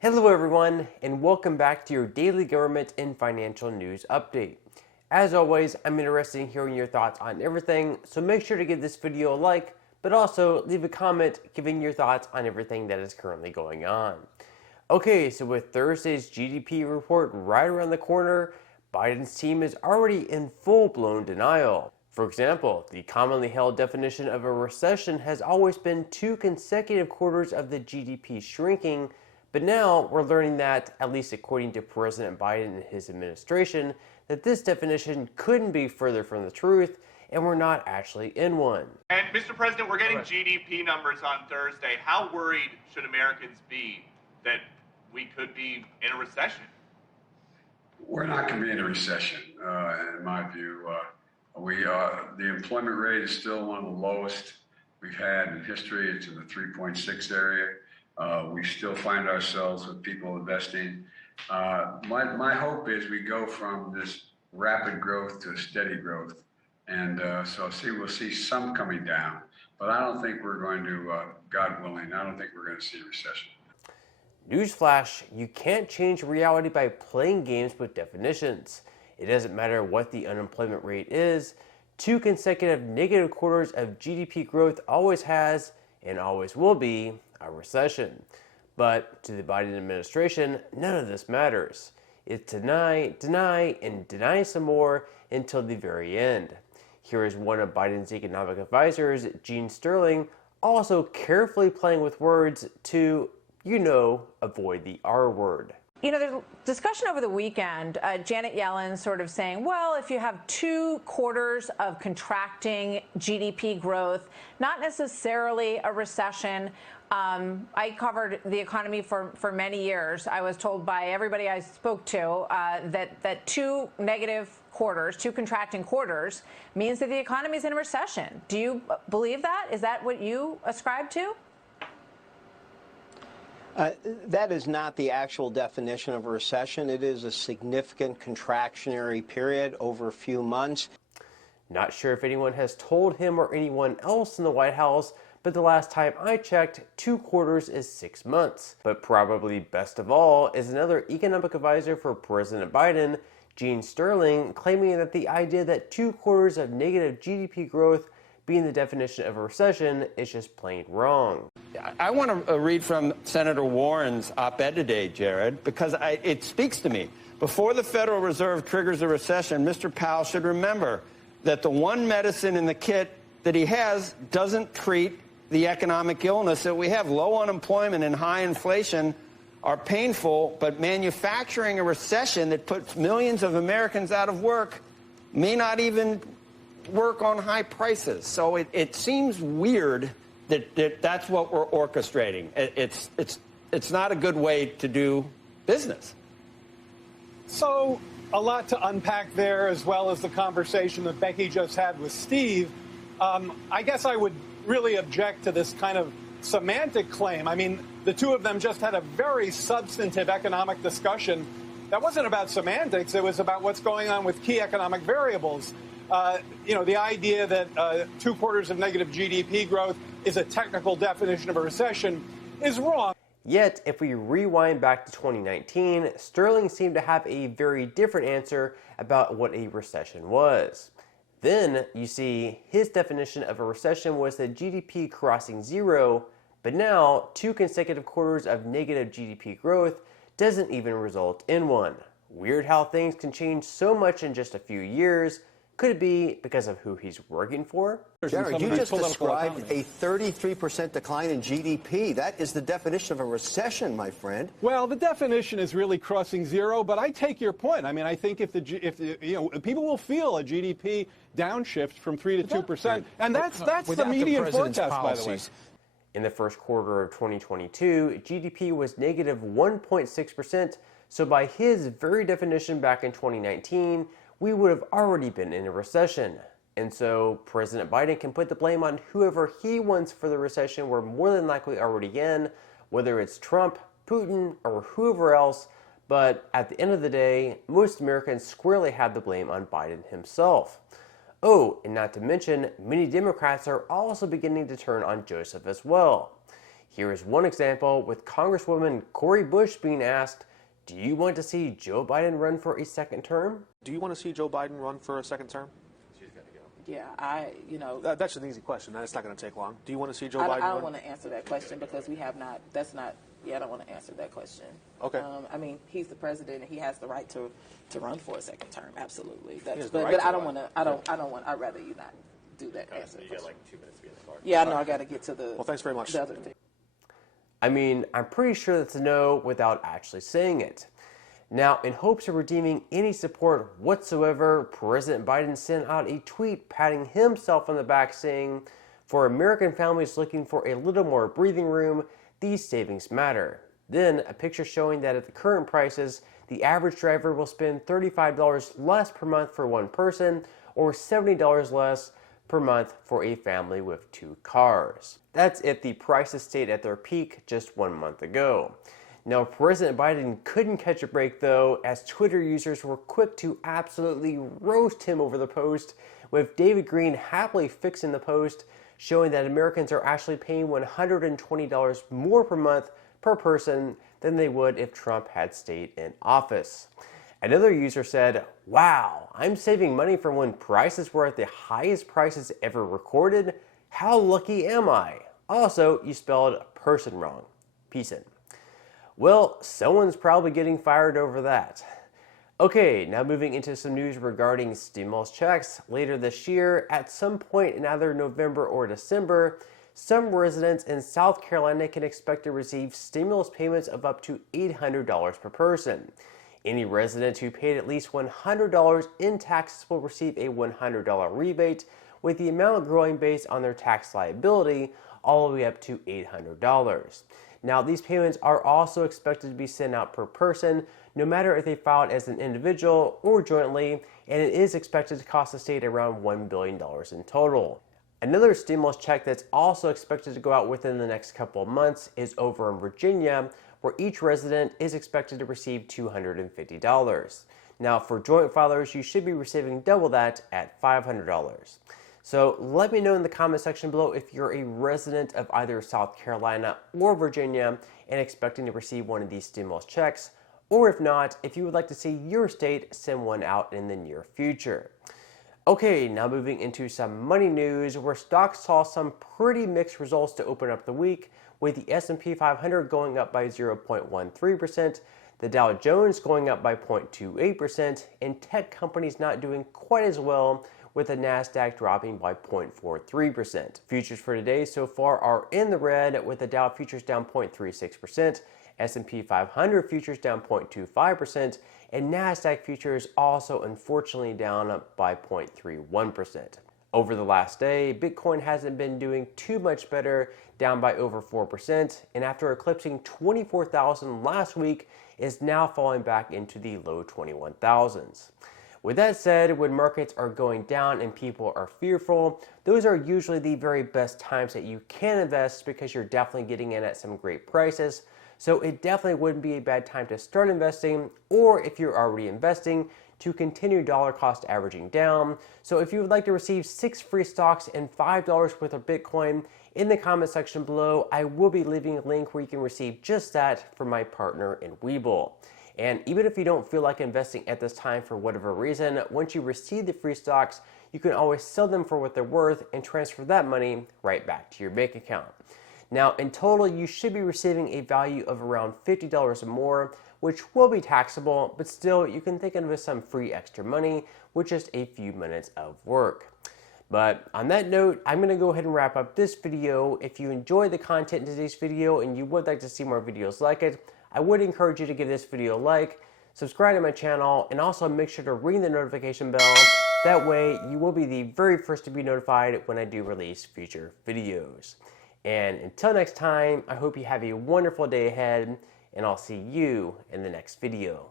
Hello everyone, and welcome back to your daily government and financial news update. As always, I'm interested in hearing your thoughts on everything, so make sure to give this video a like, but also leave a comment giving your thoughts on everything that is currently going on. Okay, so with Thursday's GDP report right around the corner, Biden's team is already in full-blown denial. For example, the commonly held definition of a recession has always been 2 consecutive quarters of the GDP shrinking, but now we're learning that, at least according to President Biden and his administration, that this definition couldn't be further from the truth, and we're not actually in one. And Mr. President, we're getting GDP numbers on Thursday. How worried should Americans be that we could be in a recession? We're not going to be in a recession, in my view. The employment rate is still one of the lowest we've had in history. It's in the 3.6 area. We still find ourselves with people investing. My hope is we go from this rapid growth to steady growth. And so we'll see some coming down. But I don't think we're going to, God willing, I don't think we're going to see a recession. Newsflash, you can't change reality by playing games with definitions. It doesn't matter what the unemployment rate is. 2 consecutive negative quarters of GDP growth always has, and always will be, a recession. But to the Biden administration, none of this matters. It's deny, deny, and deny some more until the very end. Here is one of Biden's economic advisors, Gene Sterling, also carefully playing with words to, avoid the R word. There's discussion over the weekend, Janet Yellen sort of saying, well, if you have 2 quarters of contracting GDP growth, not necessarily a recession. I covered the economy for many years. I was told by everybody I spoke to that 2 negative quarters, 2 contracting quarters, means that the economy is in a recession. Do you believe that? Is that what you ascribe to? That is not the actual definition of a recession. It is a significant contractionary period over a few months. Not sure if anyone has told him or anyone else in the White House, but the last time I checked, 2 quarters is 6 months. But probably best of all is another economic advisor for President Biden, Gene Sterling, claiming that the idea that 2 quarters of negative GDP growth being the definition of a recession is just plain wrong. I want to read from Senator Warren's op-ed today, Jared, because it speaks to me. Before the Federal Reserve triggers a recession, Mr. Powell should remember that the one medicine in the kit that he has doesn't treat the economic illness that we have. Low unemployment and high inflation are painful, but manufacturing a recession that puts millions of Americans out of work may not even work on high prices. So it seems weird that that's what we're orchestrating. It's not a good way to do business. So a lot to unpack there, as well as the conversation that Becky just had with Steve. I guess I would really object to this kind of semantic claim. I mean, the two of them just had a very substantive economic discussion that wasn't about semantics. It was about what's going on with key economic variables. The idea that 2 quarters of negative GDP growth is a technical definition of a recession is wrong. Yet, if we rewind back to 2019, Sterling seemed to have a very different answer about what a recession was. Then, you see, his definition of a recession was the GDP crossing 0, but now 2 consecutive quarters of negative GDP growth doesn't even result in one. Weird how things can change so much in just a few years. Could it be because of who he's working for? Jared, you just described a 33% decline in GDP. That is the definition of a recession, my friend. Well, the definition is really crossing 0, but I take your point. I mean, I think if people will feel a GDP downshift from 3 to 2%, and that's the median forecast, by the way. In the first quarter of 2022, GDP was negative 1.6%. So by his very definition back in 2019, we would have already been in a recession. And so President Biden can put the blame on whoever he wants for the recession we're more than likely already in, whether it's Trump, Putin, or whoever else. But at the end of the day, most Americans squarely have the blame on Biden himself. Oh, and not to mention, many Democrats are also beginning to turn on Joseph as well. Here is one example with Congresswoman Cori Bush being asked, do you want to see Joe Biden run for a second term? Do you want to see Joe Biden run for a second term? Yeah, That's an easy question. It's not going to take long. Do you want to see Joe Biden I don't run? want to answer that question because we have not, I don't want to answer that question. Okay. I mean, he's the president and he has the right to run for a second term. Absolutely. Right I don't want to, I'd rather you not do that answer. You got like 2 minutes to be in the car. Yeah, I know. I got to get to the. Well, thanks very much. The other thing. I mean, I'm pretty sure that's a no without actually saying it. Now, in hopes of redeeming any support whatsoever, President Biden sent out a tweet patting himself on the back saying, for American families looking for a little more breathing room, these savings matter. Then a picture showing that at the current prices, the average driver will spend $35 less per month for one person or $70 less per month for a family with 2 cars. That's if the prices stayed at their peak just 1 month ago. Now, President Biden couldn't catch a break though, as Twitter users were quick to absolutely roast him over the post, with David Green happily fixing the post, showing that Americans are actually paying $120 more per month per person than they would if Trump had stayed in office. Another user said, wow, I'm saving money from when prices were at the highest prices ever recorded. How lucky am I? Also, you spelled person wrong. Peace in. Well, someone's probably getting fired over that. Okay, now moving into some news regarding stimulus checks. Later this year, at some point in either November or December, some residents in South Carolina can expect to receive stimulus payments of up to $800 per person. Any resident who paid at least $100 in taxes will receive a $100 rebate, with the amount growing based on their tax liability all the way up to $800. Now, these payments are also expected to be sent out per person, no matter if they filed as an individual or jointly, and it is expected to cost the state around $1 billion in total. Another stimulus check that's also expected to go out within the next couple of months is over in Virginia, where each resident is expected to receive $250. Now, for joint filers, you should be receiving double that at $500. So let me know in the comment section below if you're a resident of either South Carolina or Virginia and expecting to receive one of these stimulus checks, or if not, if you would like to see your state send one out in the near future. Okay, now moving into some money news, where stocks saw some pretty mixed results to open up the week, with the S&P 500 going up by 0.13%, the Dow Jones going up by 0.28%, and tech companies not doing quite as well, with the Nasdaq dropping by 0.43%. Futures for today so far are in the red, with the Dow futures down 0.36%, S&P 500 futures down 0.25%, and Nasdaq futures also unfortunately down by 0.31%. Over the last day, Bitcoin hasn't been doing too much better, down by over 4%, and after eclipsing 24,000 last week, is now falling back into the low 21,000s. With that said, when markets are going down and people are fearful, those are usually the very best times that you can invest, because you're definitely getting in at some great prices. So it definitely wouldn't be a bad time to start investing, or if you're already investing, to continue dollar cost averaging down. So if you would like to receive 6 free stocks and $5 worth of Bitcoin, in the comment section below, I will be leaving a link where you can receive just that from my partner in Webull. And even if you don't feel like investing at this time for whatever reason, once you receive the free stocks, you can always sell them for what they're worth and transfer that money right back to your bank account. Now, in total, you should be receiving a value of around $50 or more, which will be taxable, but still, you can think of it as some free extra money with just a few minutes of work. But on that note, I'm going to go ahead and wrap up this video. If you enjoyed the content in today's video and you would like to see more videos like it, I would encourage you to give this video a like, subscribe to my channel, and also make sure to ring the notification bell. That way, you will be the very first to be notified when I do release future videos. And until next time, I hope you have a wonderful day ahead, and I'll see you in the next video.